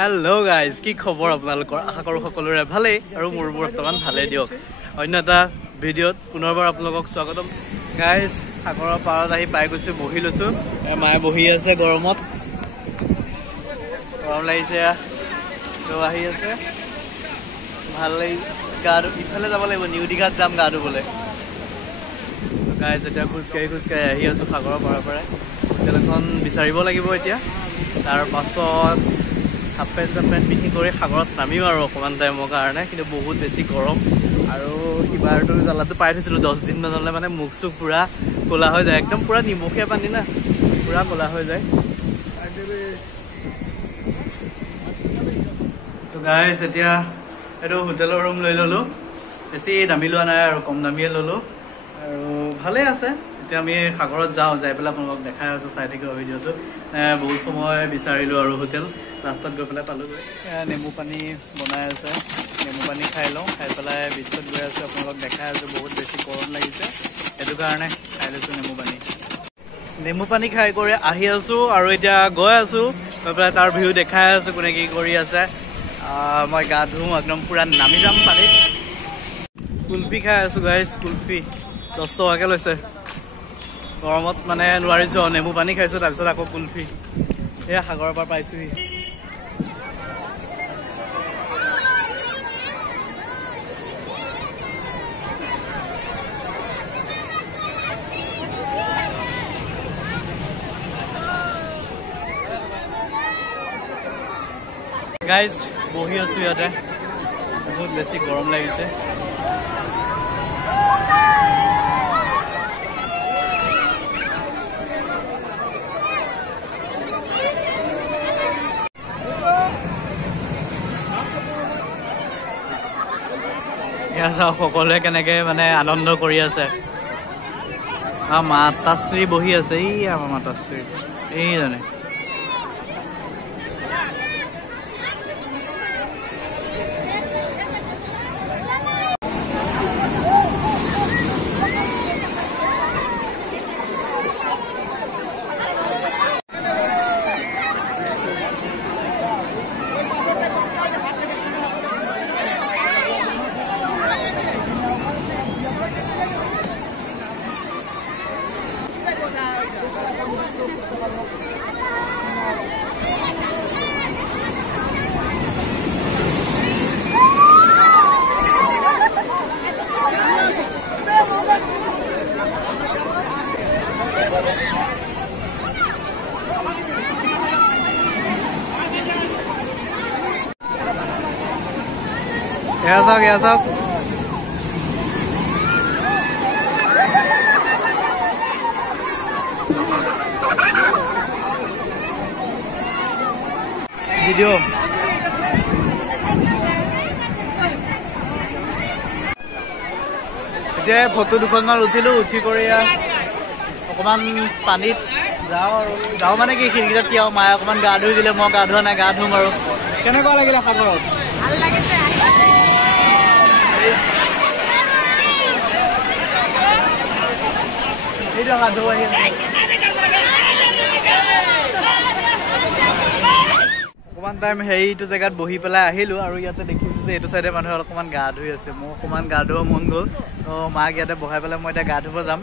Hello guys, কি খবৰ আপোনালোকৰ আশা কৰো সকলোৰে ভালে আৰু মোৰ বৰ্তমান ভালে দিয়ক অন্য এটা ভিডিওত পুনৰবাৰ আপোনালোকক স্বাগতম গাইস সাগৰৰ পাৰত আহি পাই গৈছো বহি লৈছো মায়ে বহি আছে গৰমত গৰম লাগিছে তো আহি আছে ভাল লাগি গাড় ইফালে যাব লাগিব নিউ দিঘাত যাম গাড় বলে তো গাইস এটা খুজকাই আহি আছো সাগৰৰ পাৰৰ পৰা হোটেলখন বিচাৰিব লাগিব এতিয়া তাৰ পাছত হাফপেন্ট পিন্ধি কৰি সাগৰত নামিও আৰু অকমান টাইমৰ কাৰণে কিন্তু বহুত বেছি গৰম আৰু কিবাৰটো জ্বালাটো পাই থৈছিলো 10 দিন মানলে মানে মুখ চুখ পুৰা কোলা হৈ যায় একদম পুৰা নিমখীয়া পানী না পুৰা কোলা হৈ যায় তো গাইস এতিয়া এটো হোটেলৰ ৰুম লৈ ললো বেছি দামী লোৱা নাই আৰু কম দামীয়ে ললো আৰু ভালে আছে এতিয়া আমি সাগৰত যাও যাই পেলা আপোনাক দেখাই আছো চাই থাকিব ভিডিওটো বহুত সময় বিচাৰিলো আৰু হোটেল ৰাস্তাত গৈ পেলাই পালো নেমু পানী বনাই আছে নেমু পানী খাই লওঁ খাই পেলাই বিচত গৈ আছো আপোনাক দেখাই আছো বহুত বেছি গৰম লাগিছে এটো কাৰণে খাই লৈছো নেমু পানী খাই কৰি আহি আছো আৰু এতিয়া গৈ আছো গৈ পেলাই তাৰ ভিউ দেখাই আছো কোনে কি কৰি আছে মই গা ধুম একদম পুৰা নামি যাম পানীত কুলফি খাই আছো গাইস কুলফি 10 টকাকে লৈছে গৰমত মানে নোৱাৰিছো নেমু পানী খাইছো তাৰপিছত আকৌ কুলফি এয়া সাগৰৰ পৰা পাইছোহি গাইস বহি আছো ইয়াতে বহুত বেছি গৰম লাগিছে সকলোৱে কেনেকে মানে আনন্দ কৰি আছে মাতাশ্ৰী বহি আছে এই আমাৰ মাতাশ্ৰী এই জানে Yes, video এতিয়া ফটো দুখনমান উঠিলো উঠি কৰি অকমান পানীত যাও মানে কি খিৰিকিত কিয় মায়ে অকমান গা ধুই দিলে মই গা ধোৱা নাই গা ধুম আৰু কেনেকুৱা লাগিলে সাগৰত ভাল লাগিছে এইটো গা ধুই অকমান টাইম হেৰিটো জেগাত বহি পেলাই আহিলো আৰু ইয়াতে দেখিছো যে এইটো চাইডে মানুহে অকমান গা ধুই আছে মই অকমান গা ধুব মন গ'ল তো মাক ইয়াতে বহাই পেলাই মই এতিয়া গা ধুব যাম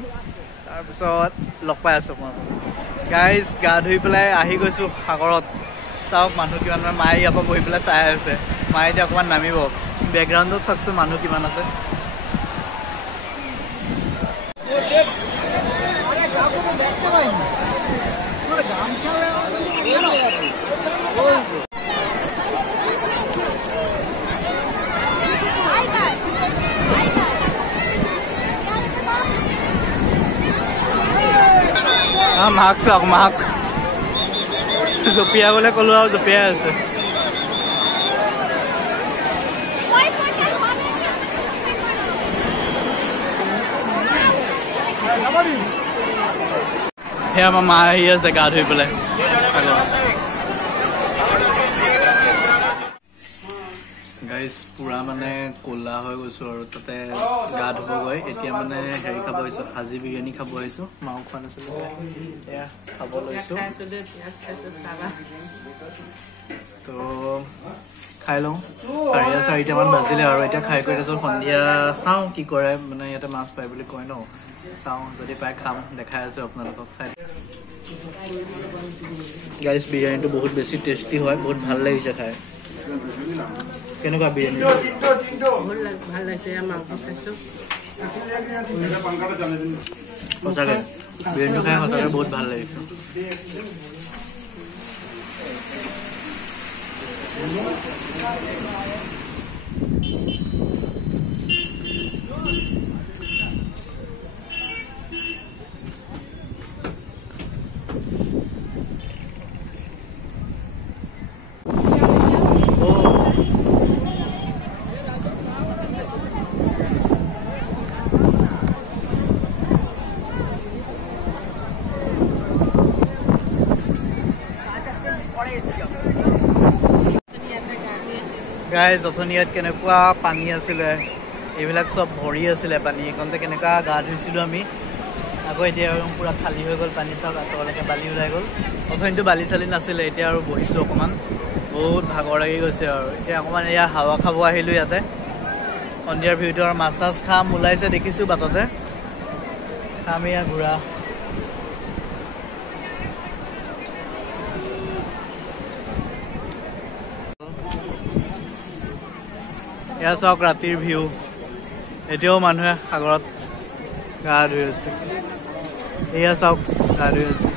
তাৰপিছত লগ পাই আছো মই গাইজ গা ধুই পেলাই আহি গৈছো সাগৰত চাওক মানুহ কিমান মায়ে ইয়াৰ পৰা বহি পেলাই চাই আছে মায়ে এতিয়া অকমান নামিব বেকগ্ৰাউণ্ডত চাওকচোন মানুহ কিমান আছে মাক চাওক মাক জপিয়াবলৈ ক'লো আৰু জপিয়াই আছে সেয়া আমাৰ মা আহি আছে গা ধুই পেলাই গাইস পুৰা মানে কোলা হৈ গৈছো আৰু তাতে গা ধুব গৈ এতিয়া মানে হেৰি খাব আহিছো হাজি বিৰিয়ানী খাব আহিছো মাও খোৱা নাছিলো এয়া খাব লৈছো তো খাই লওঁ 4:30মান বাজিলে আৰু এতিয়া খাই কৰি আছোঁ সন্ধিয়া চাওঁ কি কৰে মানে ইয়াতে মাছ পায় বুলি কয় ন চাওঁ যদি পাই খাম দেখাই আছোঁ আপোনালোকক চাই গাইজ বিৰিয়ানীটো বহুত বেছি টেষ্টি হয় বহুত ভাল লাগিছে খাই কেনেকুৱা বিৰিয়ানী ভাল লাগিছে মাংস খাইছোঁ সঁচাকৈ বিৰিয়ানীটো খাই সঁচাকৈ বহুত ভাল লাগিছে গাইজ অথনি ইয়াত কেনেকুৱা পানী আছিলে এইবিলাক চব ভৰি আছিলে পানী এইখনতে কেনেকুৱা গা ধুইছিলোঁ আমি আকৌ এতিয়া পূৰা খালী হৈ গ'ল পানী চাওক আঁতৰলৈকে বালি ওলাই গ'ল অথনিটো বালি চালি নাছিলে এতিয়া আৰু বহিছোঁ অকণমান বহুত ভাগৰ লাগি গৈছে আৰু এতিয়া অকণমান এয়া হাৱা খাব আহিলোঁ ইয়াতে সন্ধিয়াৰ ভিউটো আৰু মাছ চাছ খাম ওলাইছে দেখিছোঁ বাটতে খাম এয়া ঘূৰা এয়া চাওক ৰাতিৰ ভিউ এতিয়াও মানুহে সাগৰত গা ধুই আছে এয়া চাওক গা ধুই আছে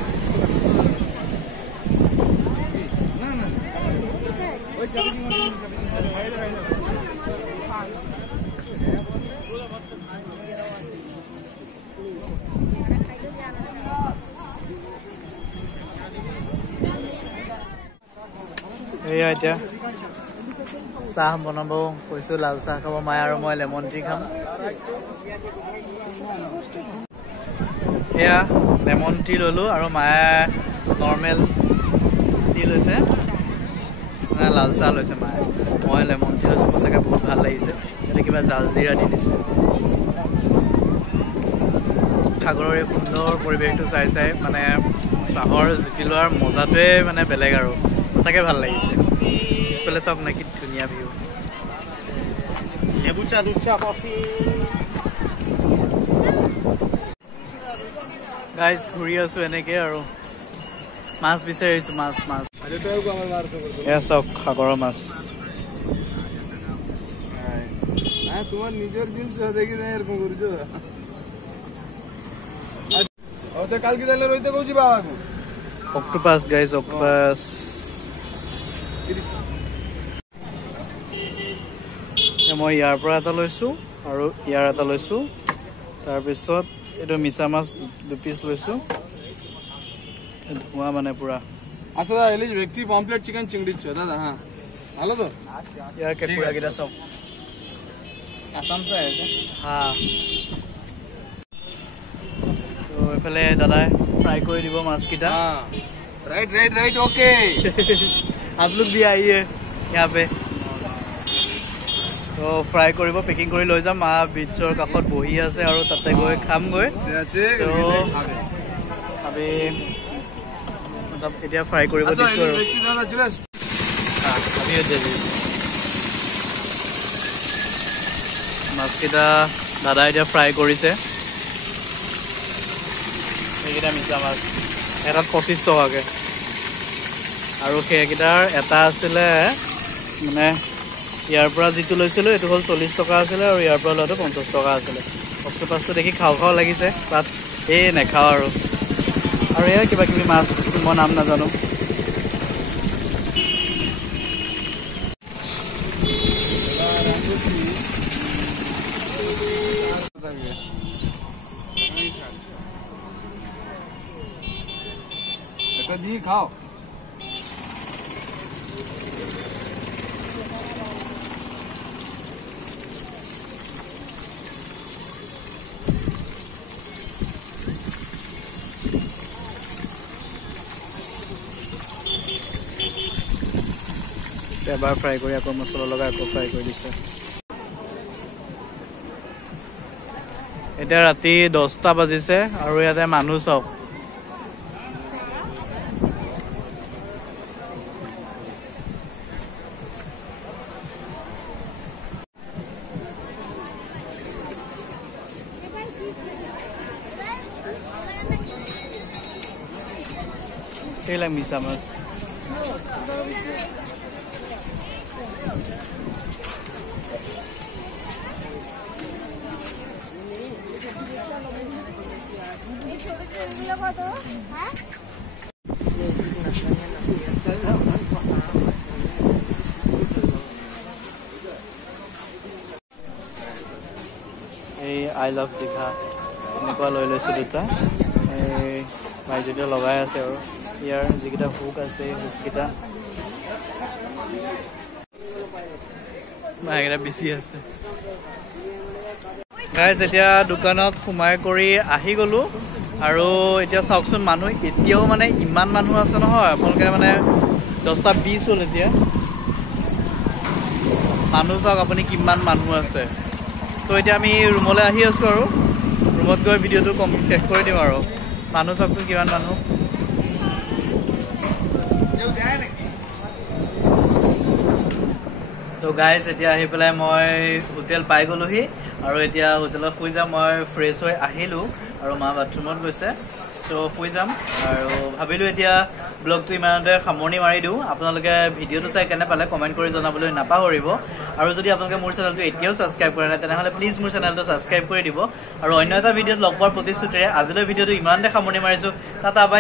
এয়া এতিয়া চাহ বনাব কৈছোঁ লাল চাহ খাব মায়ে আৰু মই লেমন টি খাম এয়া লেমন টি ল'লোঁ আৰু মায়ে নৰ্মেল টি লৈছে মানে লাল চাহ লৈছে মায়ে মই লেমন টি লৈছোঁ সঁচাকৈ বহুত ভাল লাগিছে ইয়াতে কিবা জালজিৰা দি দিছে সাগৰৰ এই সুন্দৰ পৰিৱেশটো চাই চাই মানে চাহৰ জুতি লোৱাৰ মজাটোৱে মানে বেলেগ আৰু সঁচাকৈ ভাল লাগিছে পিছফালে চাওক না কি ধুনীয়া ভিউ গাইজ ঘূৰি আছোঁ এনেকৈ আৰু মাছ বিচাৰিছোঁ মাছ এয়া চাওক সাগৰৰ মাছ তোমাৰ নিজেৰ জিনিস দেখি এৰকম কৰছো কালকে তাহলে ৰইতে কৌছি বাবাকে অক্টোপাছ গাইজ অক্টোপাছ মই ইয়াৰ পৰা এটা লৈছোঁ আৰু ইয়াৰ এটা লৈছোঁ তাৰপিছত এইটো মিছা মাছ 2 পিচ লৈছোঁ ধোঁৱা মানে পুৰা আচ্ছা দাদা এলি ব্যক্তি পমপ্লেট চিকেন চিংড়ি দিচ্ছ দাদা হ্যাঁ ভালো তো ইয়াৰ কেঁকুৰাকেইটা চাওক আসাম তো আছে হ্যাঁ তো এইফালে দাদাই ফ্ৰাই কৰি দিব মাছকেইটা राइट राइट राइट ओके आप लोग भी आइए यहाँ पे তো ফ্ৰাই কৰিব পেকিং কৰি লৈ যাম মা বিচৰ কাষত বহি আছে আৰু তাতে গৈ খামগৈ আমি এতিয়া ফ্ৰাই কৰিব দিছোঁ আৰু মাছকেইটা দাদাই এতিয়া ফ্ৰাই কৰিছে সেইকেইটা মিছা মাছ এটাত 25 টকাকৈ আৰু সেইকেইটাৰ এটা আছিলে মানে ইয়াৰ পৰা যিটো লৈছিলোঁ এইটো হ'ল 40 টকা আছিলে আৰু ইয়াৰ পৰা লোৱাটো 50 টকা আছিলে অক্টোপাছটো দেখি খাওঁ খাওঁ লাগিছে বাট এই নেখাওঁ আৰু এয়া কিবা কিবি মাছ মই নাম নাজানো এটা দিয়ে খাও এবাৰ ফ্ৰাই কৰি আকৌ মছলা লগাই আকৌ ফ্ৰাই কৰি দিছে এতিয়া ৰাতি 10টা বাজিছে আৰু ইয়াতে মানুহ চাওক এইবিলাক মিছা মাছ I love Digha এনেকুৱা লৈ লৈছোঁ দুটা এই ভাইজিটো লগাই আছে আৰু ইয়াৰ যিকেইটা হুক আছে হুককেইটা ভাইকেইটা বেছি আছে গাইজ এতিয়া দোকানত সোমাই কৰি আহি গ'লোঁ আৰু এতিয়া চাওকচোন মানুহ এতিয়াও মানে ইমান মানুহ আছে নহয় আপোনালোকে মানে 10টা 20 হ'ল এতিয়া মানুহ চাওক আপুনি কিমান মানুহ আছে তো এতিয়া আমি ৰুমলৈ আহি আছোঁ আৰু ৰুমত গৈ ভিডিঅ'টো শেষ কৰি দিম আৰু মানুহ চাওকচোন কিমান মানুহ তো গাইজ এতিয়া আহি পেলাই মই হোটেল পাই গ'লোহি আৰু এতিয়া হোটেলত শুই যাম মই ফ্ৰেছ হৈ আহিলোঁ আৰু মা বাথৰুমত গৈছে তো শুই যাম আৰু ভাবিলোঁ এতিয়া ব্লগটো ইমানতে সামৰণি মাৰি দিওঁ আপোনালোকে ভিডিঅ'টো চাই কেনে পালে কমেণ্ট কৰি জনাবলৈ নাপাহৰিব আৰু যদি আপোনালোকে মোৰ চেনেলটো এতিয়াও ছাবস্ক্ৰাইব কৰা নাই তেনেহ'লে প্লিজ মোৰ চেনেলটো ছাবস্ক্ৰাইব কৰি দিব আৰু অন্য এটা ভিডিঅ'ত লগ পোৱাৰ প্ৰতিশ্ৰুতিৰে আজিলৈ ভিডিঅ'টো ইমানতে সামৰণি মাৰিছোঁ টাটা বাই